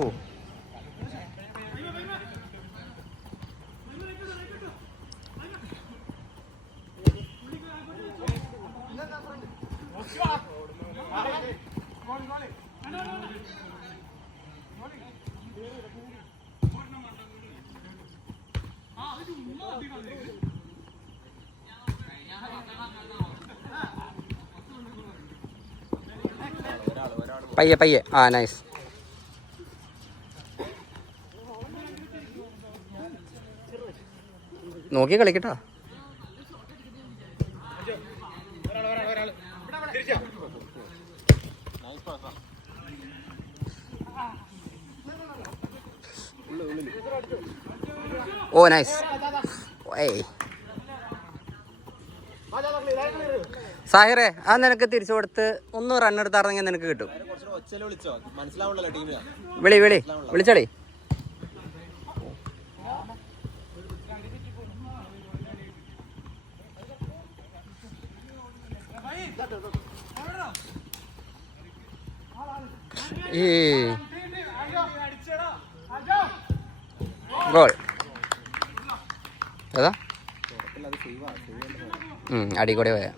ഓ പയ്യെ പയ്യെ. ആ നൈസ്. നോക്കി കളിക്കട്ടോ. ഓ നൈസ്. ഏയ് സാഹിറേ, ആ നിനക്ക് തിരിച്ചു കൊടുത്ത് ഒന്ന് റൺ എടുത്താർന്നെങ്കിൽ നിനക്ക് കിട്ടും. വിളി വിളി വിളിച്ചോളി. ഈ ഗോൾ ഏതാ? അടികൂടെ പോയാ.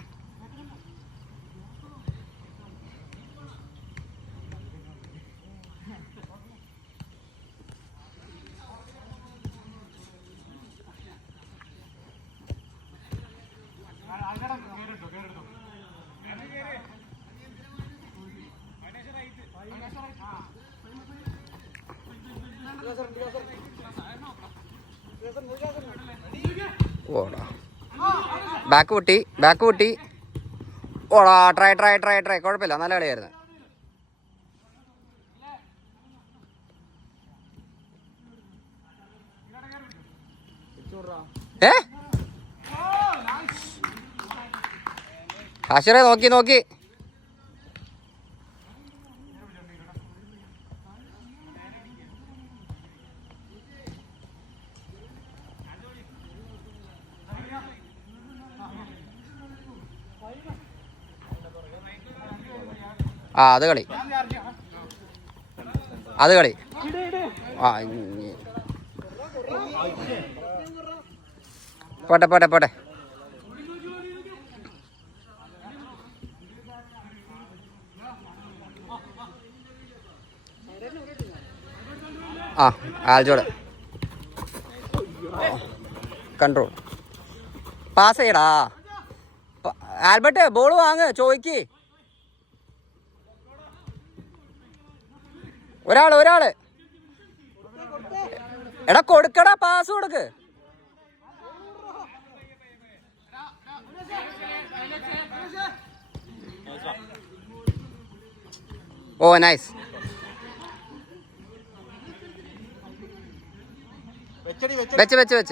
ഓടാ ബാക്ക് പൊട്ടി. ഓടാ ട്രൈ. കുഴപ്പമില്ല, നല്ല കളിയായിരുന്നു. ഹാഷിറെ നോക്കി. ആ അത് കളി. ആ പോട്ടെ. ആ ആൽജോട് കൺട്രോൾ പാസ് ചെയ്യടാ. ആൽബർട്ട് ബോൾ വാങ്ങ്, ചോയ്ക്ക്. ഒരാള് എടാ കൊടുക്കടാ, പാസ് കൊടുക്ക്. ഓ നൈസ്. വെച്ച്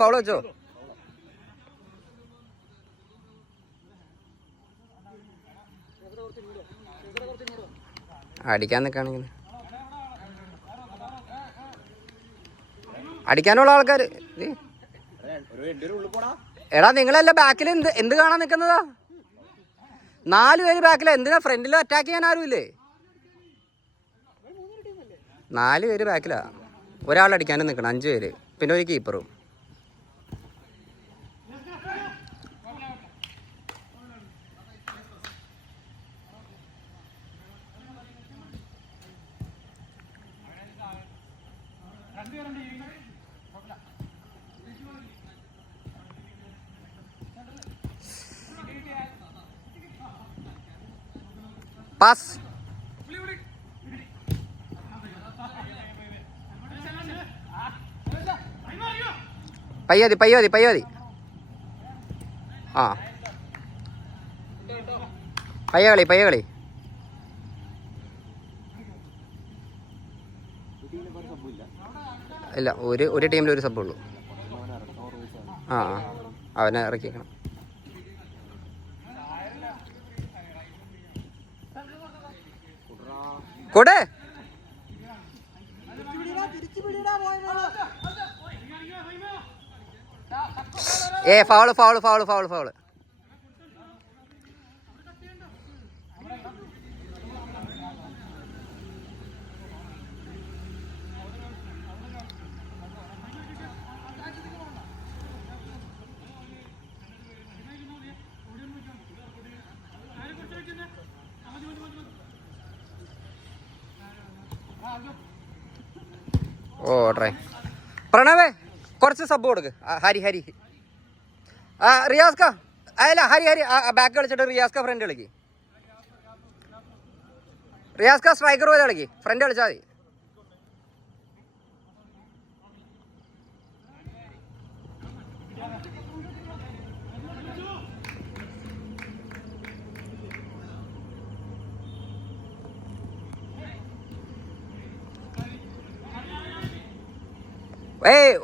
ഫൗള് വെച്ചോ. അടിക്കാൻ നിൽക്കുകയാണെങ്കിൽ അടിക്കാനുള്ള ആൾക്കാർ. എടാ നിങ്ങളല്ല ബാക്കിൽ എന്ത് കാണാൻ നിൽക്കുന്നതാ? 4 പേര് ബാക്കിലാ. എന്തിനാ ഫ്രണ്ടിൽ അറ്റാക്ക് ചെയ്യാൻ ആരുമില്ലേ? 4 പേര് ബാക്കിലാ. ഒരാളടിക്കാനും നിൽക്കണം, 5 പേര്, പിന്നെ ഒരു കീപ്പറും. പാസ്. പയ്യോതി പയ്യോതി പയ്യോതി. ആ പയ്യ കളി പയ്യ കളി. ഇല്ല, ഒരു ടീമിൽ ഒരു സബ്ബുള്ളൂ. ആ അവനെ ഇറക്കിക്കണം. കൂടെ foul foul foul foul foul. ഓ ട്രൈ. പ്രണവേ കുറച്ച് സബ് കൊടുക്ക്. ഹരി ഹരി റിയാസ്ക അല്ല ഹരി ഹരി ബാക്ക് കളിച്ചിട്ട് റിയാസ്ക ഫ്രണ്ട് കളിക്ക്. റിയാസ്ക സ്ട്രൈക്കർ പോലെ കളിക്ക്, ഫ്രണ്ട് കളിച്ചാൽ മതി.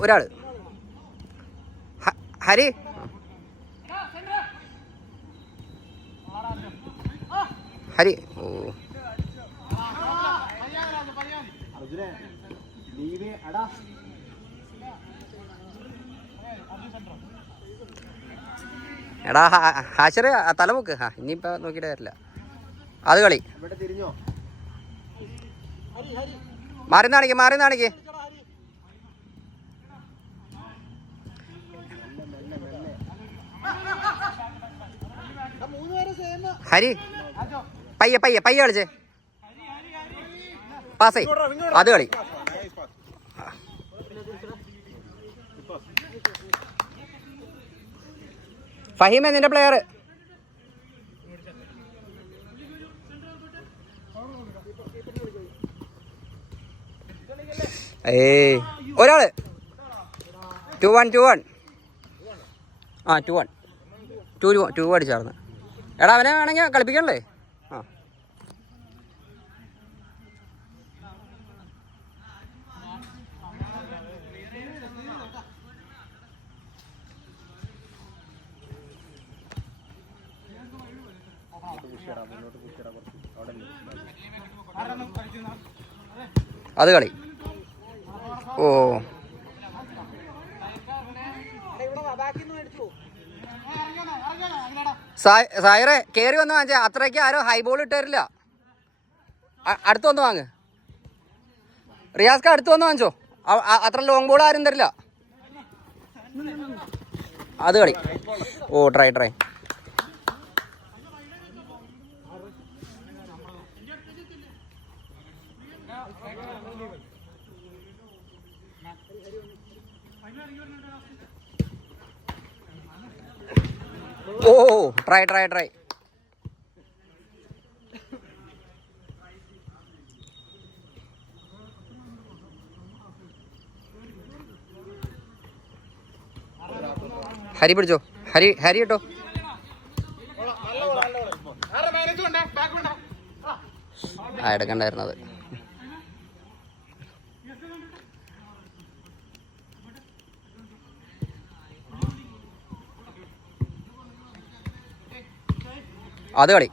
ഒരാള് ഹരി. ഹരി ഓ എടാ ഹാഷറ് തലമുക്ക്. ഇനിയിപ്പോ നോക്കിയിട്ട് വരില്ല. അത് കളി മാറി നാണിക്ക് മാറി നാണിക്ക്. ഹരി പയ്യെ പയ്യെ പയ്യെ കളിച്ചേ. പാസ് അത് കളി. ഫഹീമ നിന്റെ പ്ലെയർ. ഒരാള് 2-1 2-1. ആ 2-1 2 അടിച്ചാർന്ന്. എടാ അവനെ വേണമെങ്കിൽ കളിപ്പിക്കണല്ലേ. ആ അത് കളി. ഓ സായറെ കയറി വന്ന് വാങ്ങിച്ചാൽ അത്രയ്ക്ക് ആരോ ഹൈ ബോൾ ഇട്ട് തരില്ല. അടുത്ത് വന്ന് വാങ്ങ്. റിയാസ്ക അടുത്ത് വന്ന് വാങ്ങിച്ചോ. അത്ര ലോങ് ബോൾ ആരും തരില്ല. അത് കളി. ഓ ട്രൈ ട്രൈ. ഓ ട്രൈ ട്രൈ ട്രൈ. ഹരി പിടിച്ചോ. ഹരി ഹരി കേട്ടോ. എടുക്കണ്ടായിരുന്നത്. അത് കളി.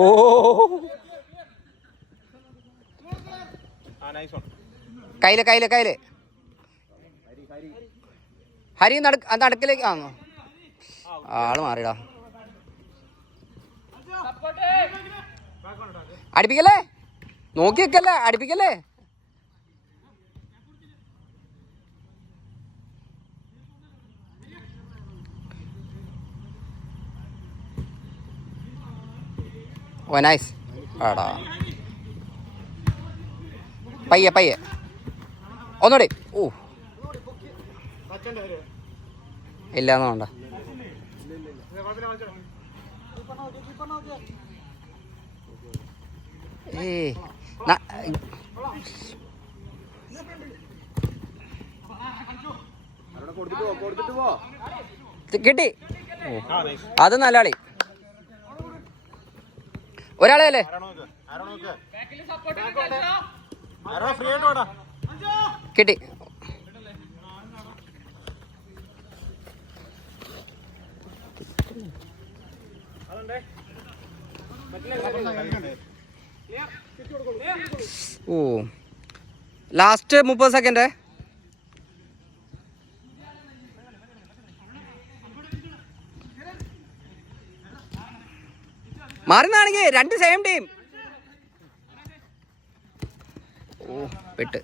ഓ കയ്യില് കയ്യില് കയ്യില് ഹരി നടുക്കിലേക്ക് ആള് മാറിടാ. അടുപ്പിക്കല്ലേ, നോക്കി വെക്കല്ലേ, അടുപ്പിക്കല്ലേ. ഓ നൈസ്. ആടാ പയ്യെ ഒന്നുകൂടി. ഓ ഇല്ലാന്ന് വേണ്ട. കിട്ടി. അത് നല്ല കളി. ഒരാളെ അല്ലേ കിട്ടി. ഓ ലാസ്റ്റ് 30 സെക്കൻഡ്. മാറുന്നാണെങ്കിൽ 2 സെയിം ടീം. ഓ പെട്ട്.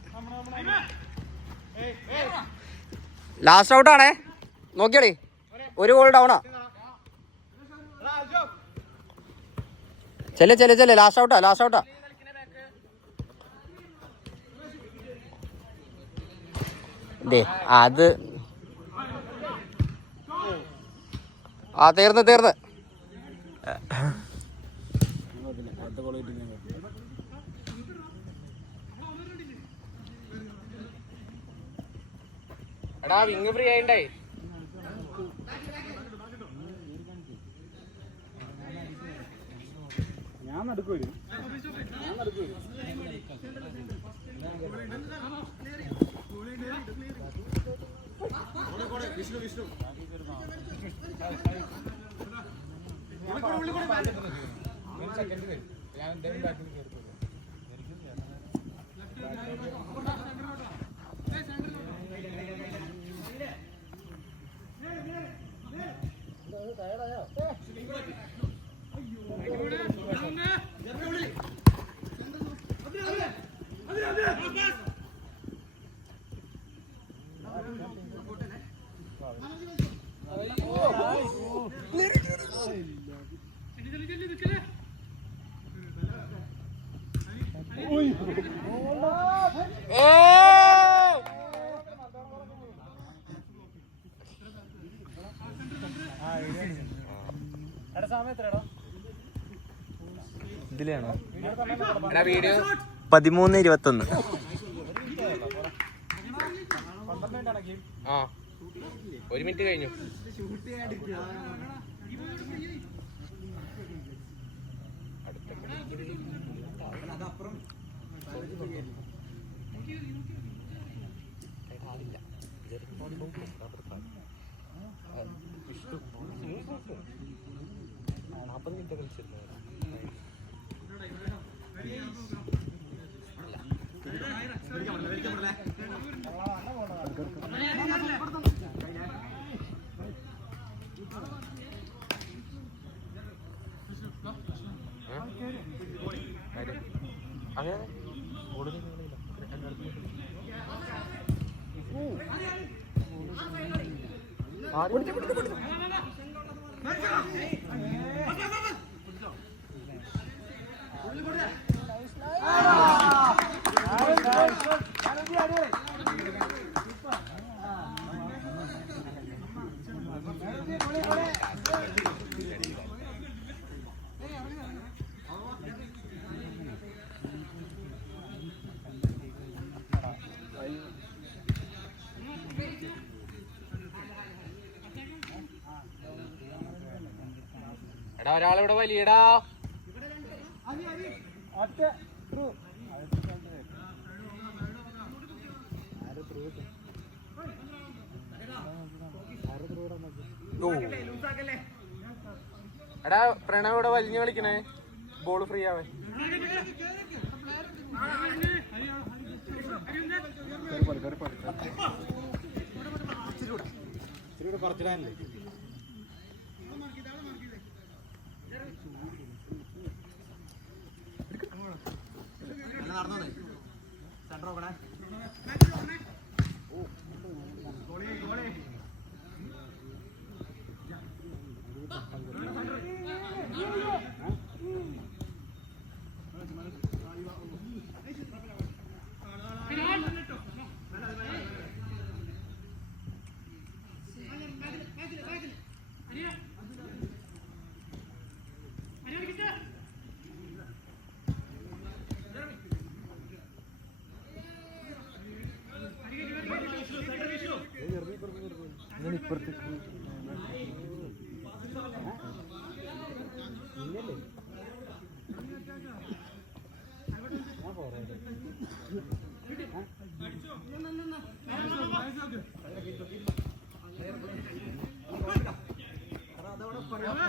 ലാസ്റ്റ് ഔട്ടാണേ, നോക്കിയാളി. 1 ഗോൾ ഡൗണാ. ചെല്ലേ ലാസ്റ്റ് ഔട്ടാ. ദേ അത് തീർന്ന്. എടാ വിങ് ഫ്രീ ആയിണ്ടേ. ഞാൻ നടക്കൂ. ഇതിലാണോ 13-21. ആ 1 മിനിറ്റ് കഴിഞ്ഞു. എടാ ഒരാളിവിടെ വലിയടാ. എടാ പ്രണവ് ഇവിടെ വലിഞ്ഞു കളിക്കണേ, ബോൾ ഫ്രീ ആവേ.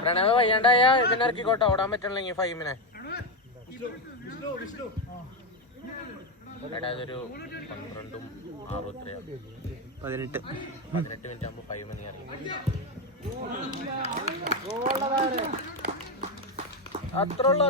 പ്രണവ് വയ്യാണ്ടായ ഇതിനെ ഇറക്കിക്കോട്ടെ, ഓടാൻ പറ്റണില്ലെങ്കിൽ ഫൈമിനെ. എടാ അതൊരു 12:63 18 മിനിറ്റ് ആകുമ്പോൾ 5 നീ അറിയും. അത്ര ഉള്ള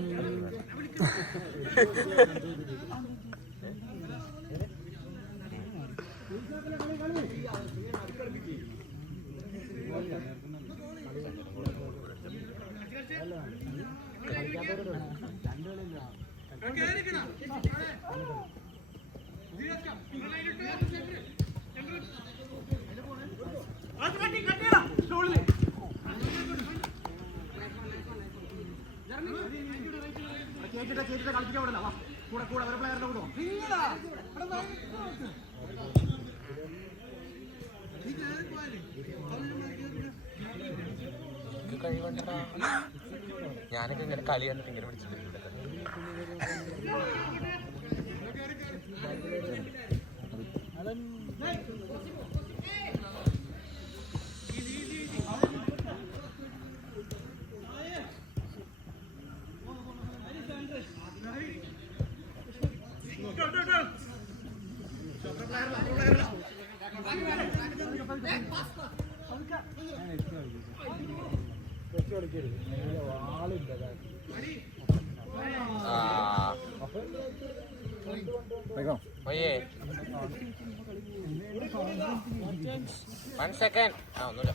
കഴിവണ്ട. ഞാനൊക്കെ ഇങ്ങനെ കളി കണ്ടിട്ട് ഇങ്ങനെ പിടിച്ചിട്ടുണ്ട്. Oye, 1 second. ഒന്നുമില്ല.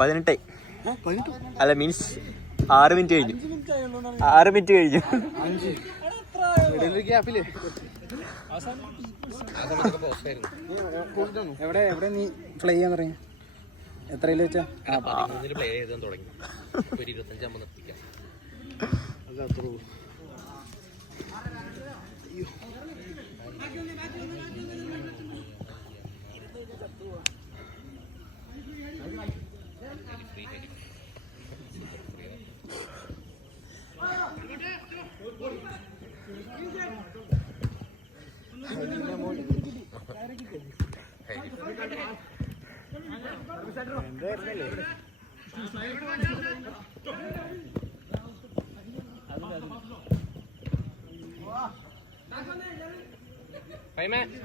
പതിനെട്ട് അല്ല മീൻസ് 6 മിനിറ്റ് കഴിഞ്ഞു. 6 മിനിറ്റ് കഴിഞ്ഞു. എവിടെ നീ പ്ലേ ചെയ്യാൻ തുടങ്ങി? എത്രയിൽ വെച്ചാ? 13 പ്ലേ ചെയ്താൽ തുടങ്ങി. 25 ആകുമ്പോൾ നിർത്തിക്കാം.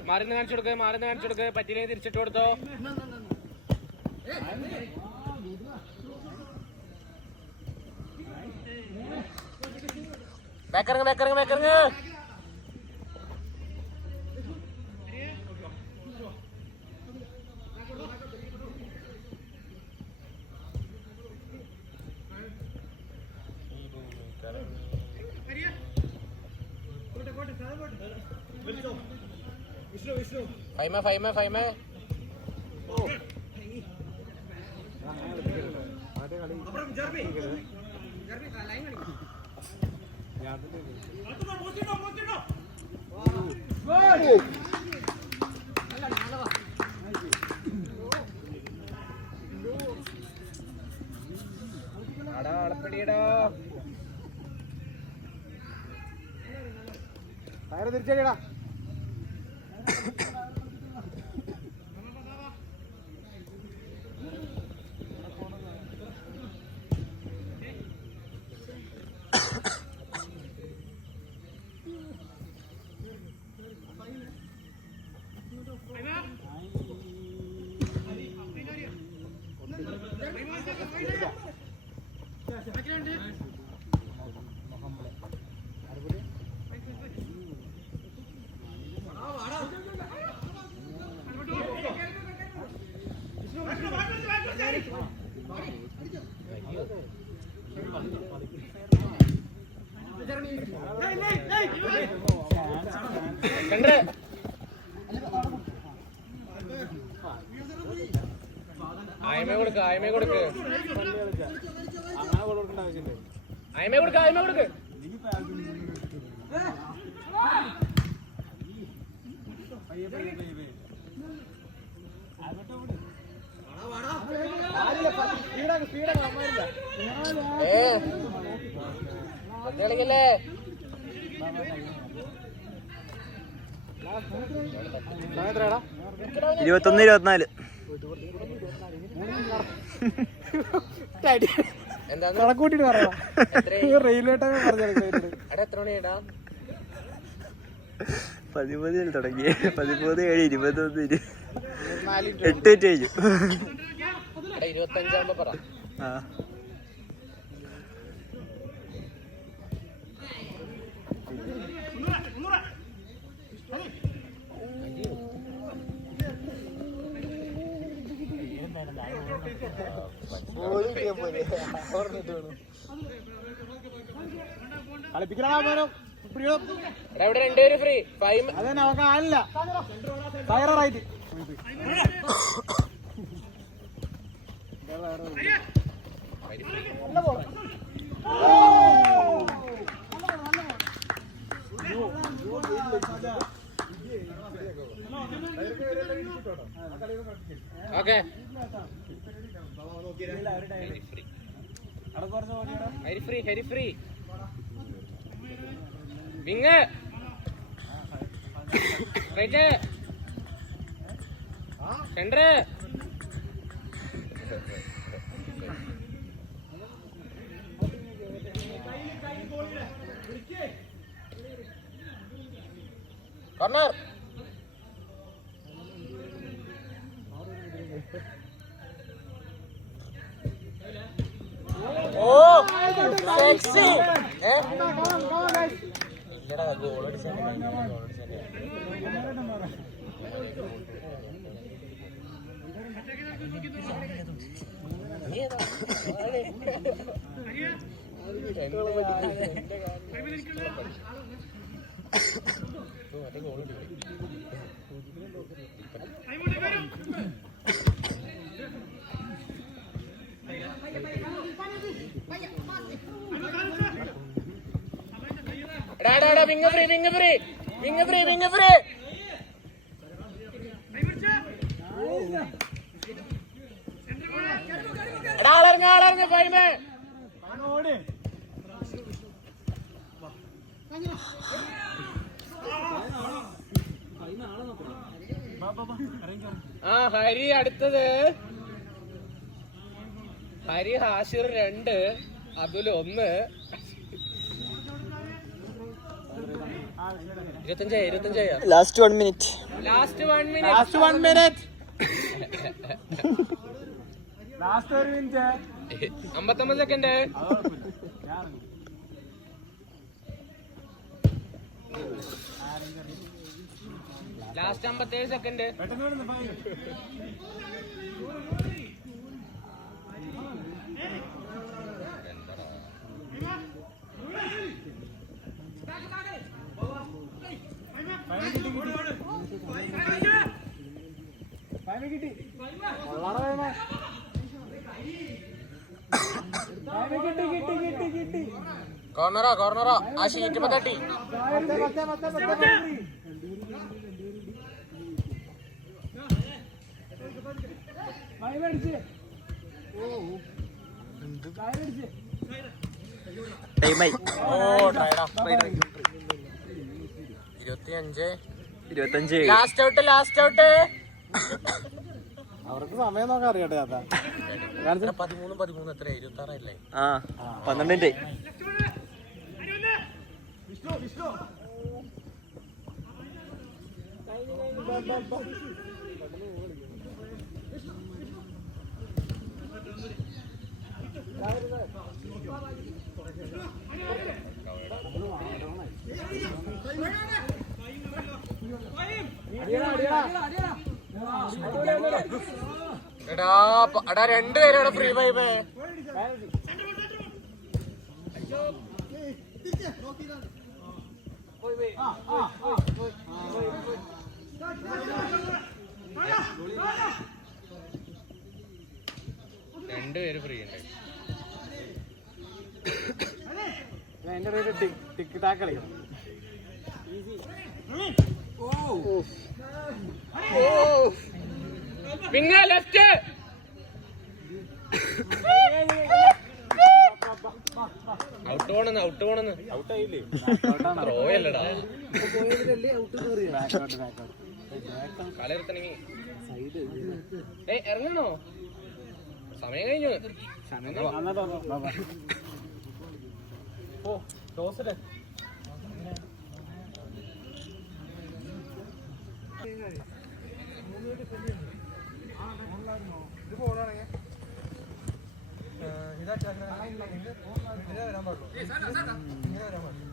മാറിന്ന് കാണിച്ചു കൊടുക്കുക. പറ്റിയില്ലെങ്കിൽ തിരിച്ചിട്ട് കൊടുത്തോ. ബാക്കിറങ്ങ്. ഫൈമ തിരിച്ചടിയടാ. ആയമേ കൊടുക്ക് ആയമേ കൊടുക്ക് ആയമേ കൊടുക്ക് ആയമേ കൊടുക്ക്. കളിക്കല്ലേ 21-24. കണക്കൂട്ടിട്ട് പറയാം. റെയിൽവേ ടൈം പറഞ്ഞു. 13 തുടങ്ങി 13, 7, 21, 8 കഴിഞ്ഞു. 25 പറ. ഇവിടെ 2 പേര് ഫ്രീ. അതന്നെ അവർക്ക് ആളില്ല. ഫയറായിട്ട് okay Hari free wing right centre corner ഓ സെക്സി ഇല്ലടാ ഗോൾ അടിച്ചല്ലേ wing free wing free wing free wing free ആളറിഞ്ഞ ഫൈമേ ആ ഹരി അടുത്തത് Hari Hashir 2 Athul 1 25 last 1 minute last 1 minute last 1 minute 59 second last 57 second കോർണറോ ആ ഷീറ്റ് തട്ടി ടൈമായി. 25 ലാസ്റ്റ് ഔട്ട് അവർക്ക് സമയം നോക്കാൻ അറിയട്ടെ. 13 എത്ര 26 അല്ലേ? 12 5 എടാ രണ്ടുപേരും ഫ്രീ ബൈ ബൈ. രണ്ടുപേര് ഫ്രീ ഉണ്ട്. അതിന്റെ ഒരു ടിക്ക് ടാക്ക് കളിക്കണം. പിന്നെ ലെഫ്റ്റ് ഔട്ട് പോണെന്ന് ഔട്ടായില്ലേ? റോയല്ലടാ കളി ഇറങ്ങണോ? സമയം കഴിഞ്ഞു. ഓ ദോശ ഇത് പോകണമെങ്കിൽ ഇതാ വരാൻ പാടുള്ളൂ. ഇങ്ങനെ വരാൻ പാടില്ല.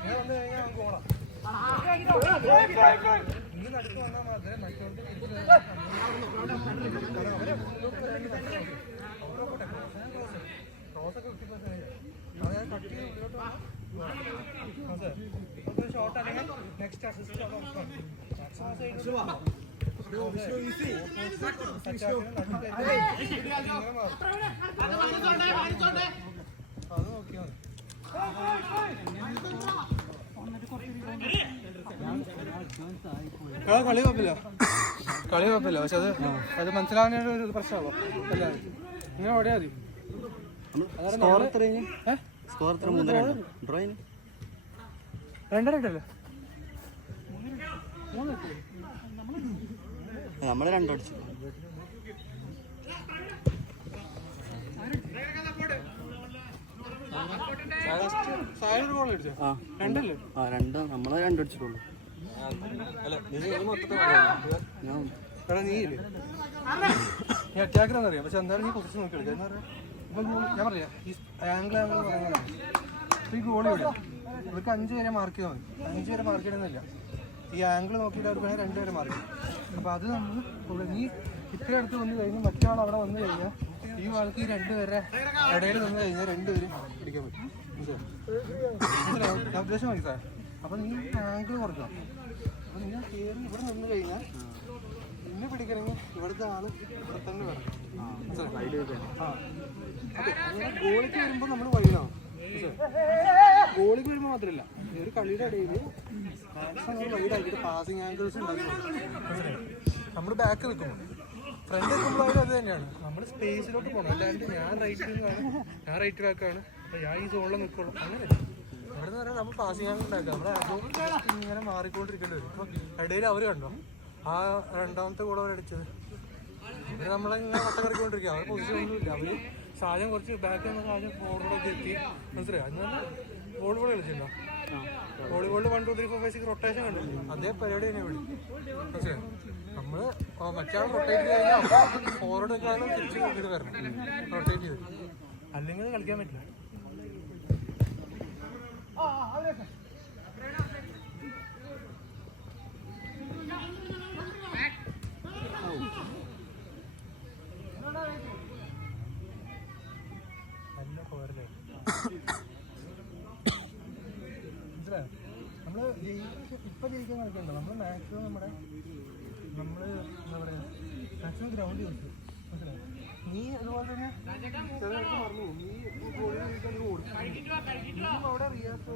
ഇങ്ങനെ വന്നു കഴിഞ്ഞാൽ നമുക്ക് പോകണം. ഇനി നടുക്ക് വന്നാൽ മാത്രമേ മറ്റോട്ട് റോസൊക്കെ 50% അത് ഞാൻ കട്ട് ചെയ്ത് മുന്നോട്ട് ഷോർട്ട് അല്ലെങ്കിൽ നെക്സ്റ്റ് അസിസ്റ്റ് അത് നോക്കിയാൽ കളി കുഴപ്പമില്ല പക്ഷെ അത് മനസ്സിലാവുന്ന ഒരു പ്രശ്നമാണല്ലോ എല്ലാവരും. ഇങ്ങനെ ഓടിയാൽ മതി. രണ്ടരട്ടല്ലേ നമ്മള് രണ്ടടിച്ചു. രണ്ടല്ലേ? നമ്മള് രണ്ടടിച്ചിട്ടുള്ളൂ. നീ അറ്റാക്കറാന്നറിയാം, പക്ഷെ എന്തായാലും നീ പൊസിഷൻ നോക്കി കളിക്കാം. എന്താ പറയുക, ഇപ്പൊ ഞാൻ പറയാം ഈ ആംഗിൾ ഈ ഗോളി ഇവിടെ ഇവർക്ക് 5 പേരെ മാർക്ക് ചെയ്താൽ മതി. 5 പേരെ മാർക്ക് ചെയ്യണമെന്നില്ല. ഈ ആംഗിൾ നോക്കിയിട്ട് അവർക്ക് വേണമെങ്കിൽ 2 പേരെ മാർക്ക് ചെയ്യും. അപ്പോൾ അത് നമ്മൾ നീ ഇത്രയും അടുത്ത് വന്നു കഴിഞ്ഞാൽ മറ്റേ ആൾ അവിടെ വന്നു കഴിഞ്ഞാൽ ഈ ആൾക്ക് ഈ 2 പേരെ ഇടയിൽ വന്നു കഴിഞ്ഞാൽ 2 പേര് പിടിക്കാൻ പറ്റും. മനസ്സിലായോ? ഞാൻ ഉദ്ദേശം മനസ്സിലായോ? അപ്പം നീ ആംഗിൾ കുറയ്ക്കണം. അപ്പം നിങ്ങൾ കയറി ഇവിടെ നിന്ന് കഴിഞ്ഞാൽ പിന്നെ പിടിക്കണമെങ്കിൽ ഇവിടുത്തെ ആള് ഇവിടെ തന്നെ വരണം. ഗോളിക്ക് വരുമ്പോൾ നമ്മൾ വഴിയാവും. ഗോളിക്ക് വരുമ്പോൾ മാത്രമല്ല, ഒരു കളിയുടെ ഇടയിൽ മാക്സിമം വൈഡാക്കിയിട്ട് പാസിങ് ആംഗിൾസ് ഉണ്ടാക്കി. നമ്മൾ ബാക്ക് നിൽക്കുമ്പോൾ ഫ്രണ്ട് നിൽക്കുമ്പോൾ അവർ അത് തന്നെയാണ്. നമ്മൾ സ്പേസിലോട്ട് പോകണം. അല്ലാണ്ട് ഞാൻ റൈറ്റ് ബാക്കാണ്, അപ്പോൾ ഞാൻ ഈ സോണിൽ നിൽക്കുള്ളൂ. അങ്ങനെ ഇവിടെ നിന്ന് പറഞ്ഞാൽ നമ്മൾ പാസിങ് ആംഗിൾ ഉണ്ടാക്കുക. നമ്മുടെ ഇങ്ങനെ മാറിക്കൊണ്ടിരിക്കേണ്ടി വരും. ഇപ്പോൾ ഇടയിൽ അവർ കണ്ടോ ആ രണ്ടാമത്തെ കൂടെ അവരടിച്ചത്, അവർ നമ്മളിങ്ങനെ വട്ടക്കറക്കിക്കൊണ്ടിരിക്കുക. അവരുടെ പൊസിഷൻ ഒന്നുമില്ല. അവർ സാധനം കുറച്ച് ബാക്ക് വന്ന സാധനം ഫോർവേഡൊക്കെ എത്തി. മനസ്സിലായി? അതിന് വോളിബോൾ കളിച്ചിട്ടുണ്ടോ? വോളിബോളിൽ 1 2 3 4 5 6 റൊട്ടേഷൻ കണ്ടില്ലേ? അതേ പരിപാടി തന്നെ വിളി. മനസ്സിലായി? നമ്മൾ മറ്റേ റൊട്ടേറ്റ് കഴിഞ്ഞാൽ ഫോർവേഡ് ഒക്കെയാണ് തിരിച്ച് ഇത് വരണം, റൊട്ടേറ്റ് ചെയ്ത്. അല്ലെങ്കിൽ കളിക്കാൻ പറ്റില്ല. നല്ല പോരല്ലേ? മനസ്സിലായോ? നമ്മൾ ഇപ്പം ജയിക്കാൻ കളിക്കണ്ട. നമ്മൾ മാക്സിമം നമ്മൾ എന്താ പറയുക, മാക്സിമം ഗ്രൗണ്ട് യൂസ് ചെയ്യും. മനസ്സിലായോ? നീ അതുപോലെ തന്നെ ചിലർക്ക് മറന്നു പോകും. നീ ഗോളി കഴിക്കാൻ ഓടും. അവിടെ റിയാസ്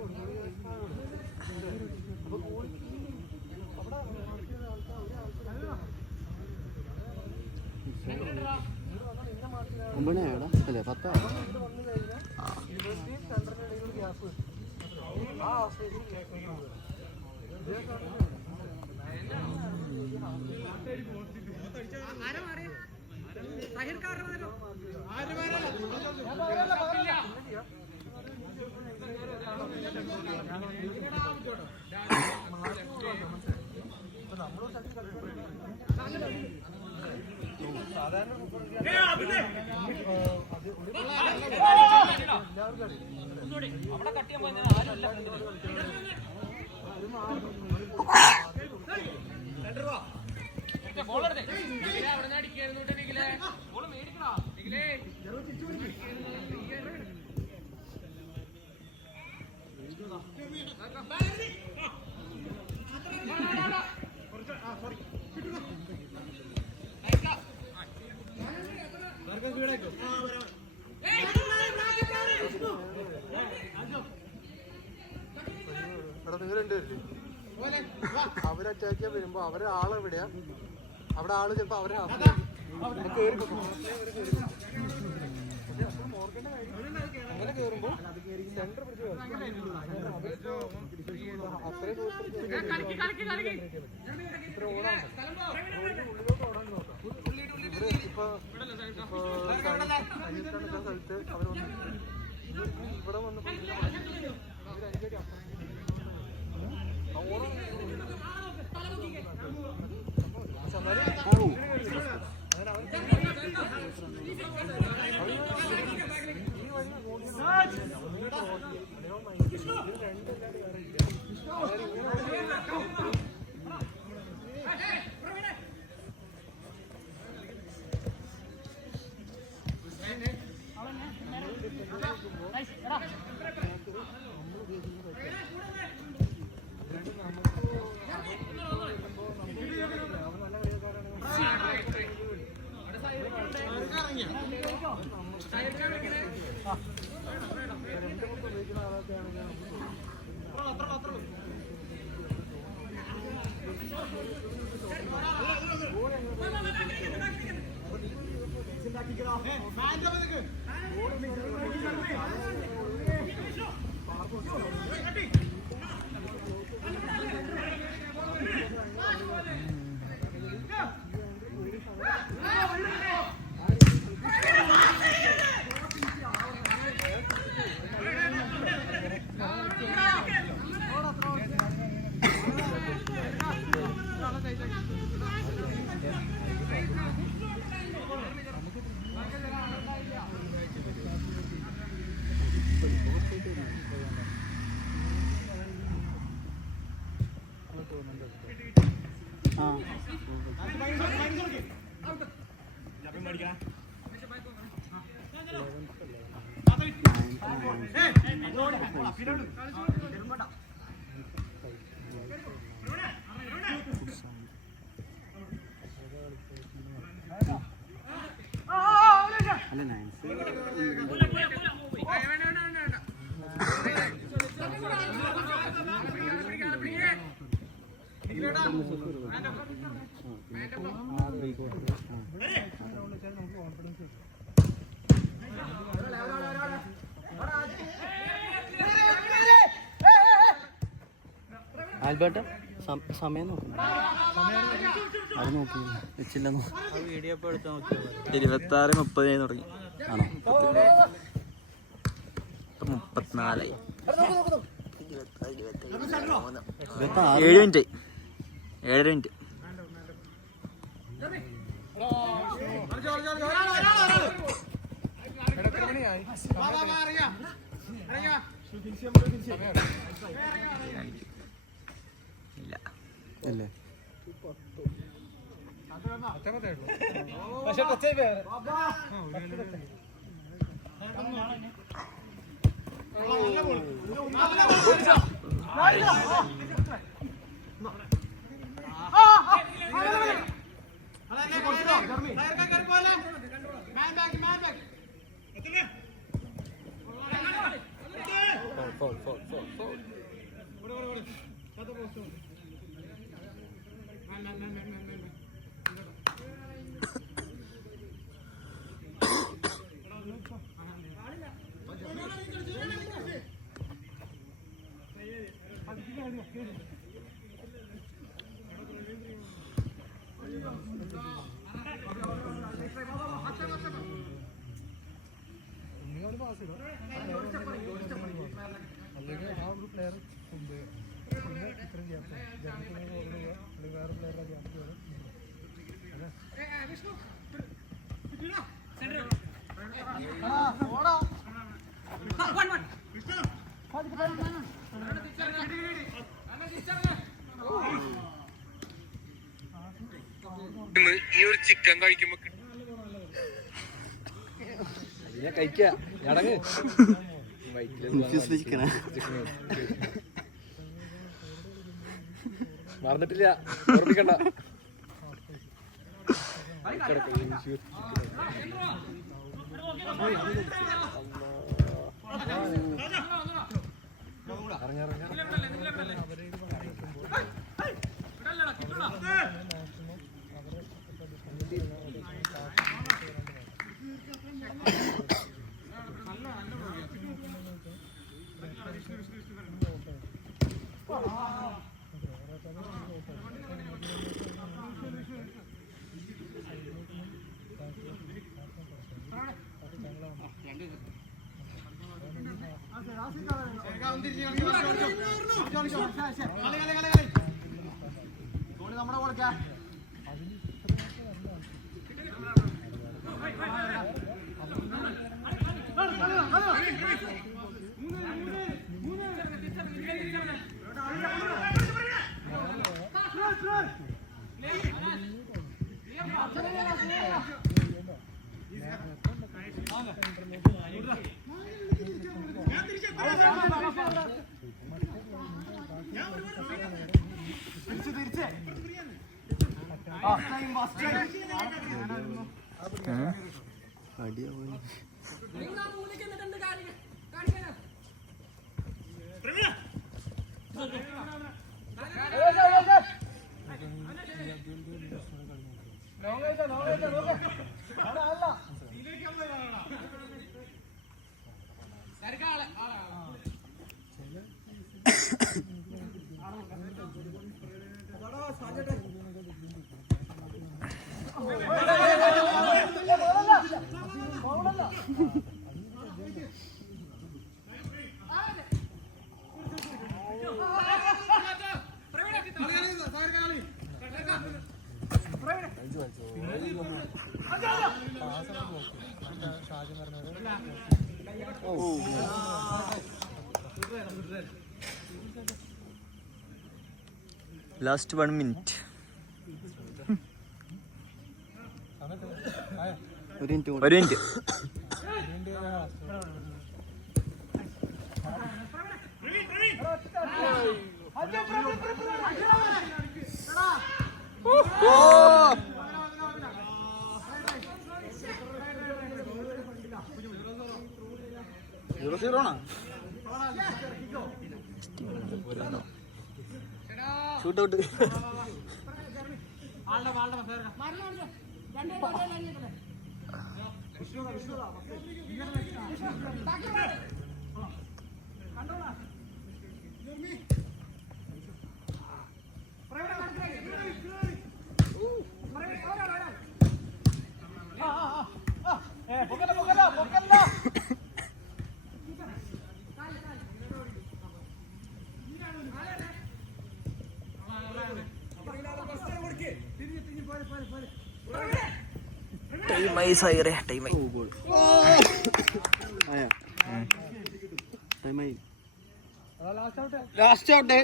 അപ്പോൾ ഗോളിക്ക് അവിടെ അല്ലേ 10 ഗ്യാസ് ആ സാധാരണ നിങ്ങൾ രണ്ടുപേരില്ലേ അവര് അറ്റാക്ക് ചെയ്യാൻ വരുമ്പോ അവരെ ആളെവിടെയാ അവിടെ ആള് ചിലപ്പോ അവരെ അങ്ങനെ കേറുമ്പോ സെന്റർ പിടിച്ച് അത്രയും ഇത്ര ഓടാൻ ഉള്ളിലോട്ട് ഓടാൻ നോക്കാം. ഇവര് ഇപ്പൊ സ്ഥലത്ത് അവർ വന്ന് ഇവിടെ വന്നപ്പോ ഇവരഞ്ചടി ആൽബർട്ട് സമയം നോക്കുന്നു. അത് നോക്കി വെച്ചില്ലെന്നോ? 26:30 തുടങ്ങി. ആണോ? 34. 7 മിനിറ്റ് 7.5 മിനിറ്റ്. ഇല്ല അല്ലെങ്കിൽ ആ ഒരു പ്ലെയർ മുമ്പ് പിന്നെ ഇത്രയും ഗ്യാപ്പ് അല്ലെങ്കിൽ വേറെ പ്ലെയറുടെ ഗ്യാപ്പ് അതെ ഈ ഒരു ചിക്കൻ കഴിക്കുമ്പോ കഴിക്കാ ചടങ്ങ് മറന്നിട്ടില്ല, ഓർമ്മിക്കണ്ട. Last 1 minute. ഒരു മിനിറ്റ്. ഷൂട്ടൗട്ട്. ടൈമായി സൈറേ, ടൈമായി. Last out.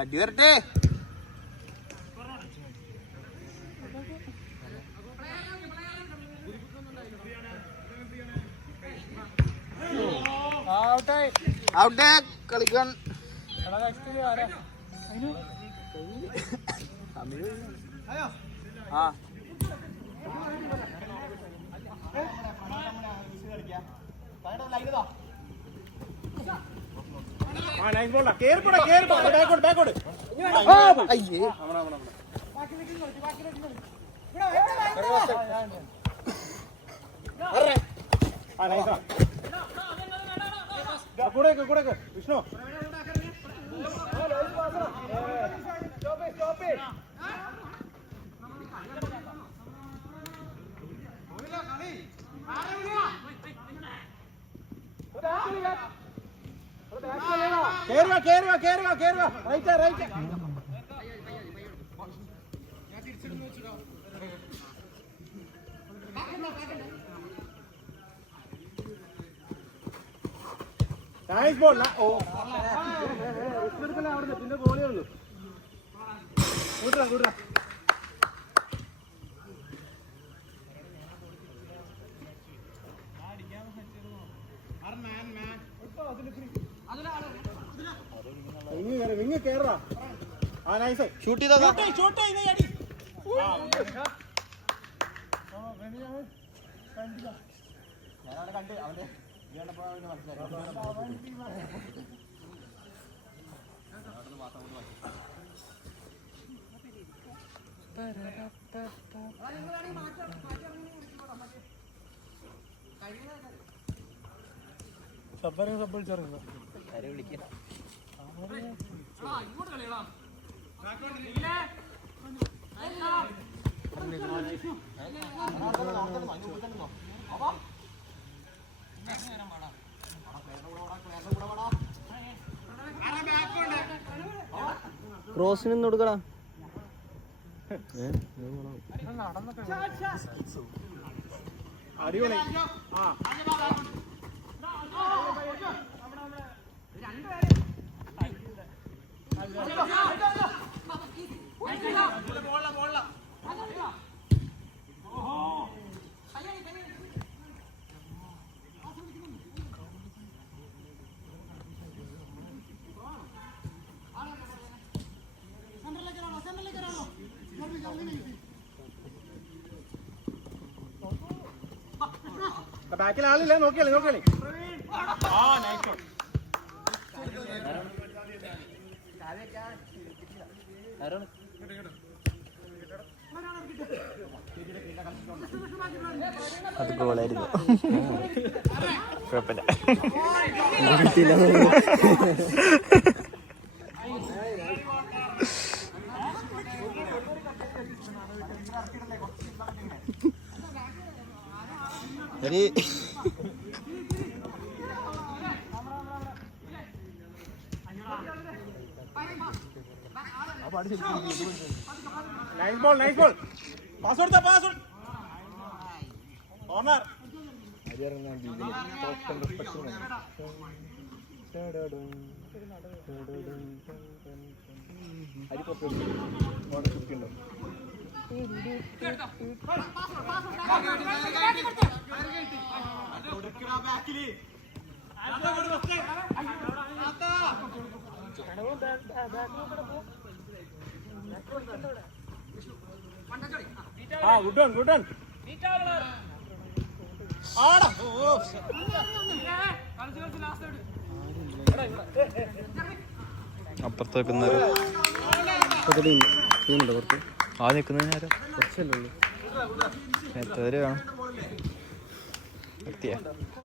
അടി വരട്ടെ. ഔട്ട്. കളിക്കാൻ കൂടെ വിഷ്ണു കേറുക റൈറ്റ് നൈസ് ബോൾ ഓ അവിടെ പിന്നെ ഗോളേ ഉള്ളൂ കൂട്ടാ വിങ്ങ് കേറാ ആ നൈസ് ഷൂട്ട് ചെയ്താ ക്രോസിന് നിന്ന് കൊടുക്കടാ. അടിപൊളി ബാക്കിൽ ആളില്ല നോക്കിയാളി ആ നൈസ് അത് ഗോളായിരുന്നു. കുഴപ്പമില്ല. നൈസ് ബോൾ പാസ് കൊടുത്ത കോർണർ ഗുഡ് ഓൺ അപ്പുറത്ത് വെക്കുന്നവരോ ആ നിൽക്കുന്നതിനാരോ കുറച്ചല്ലേ ഉള്ളൂ എത്ര വേണം എത്തിയ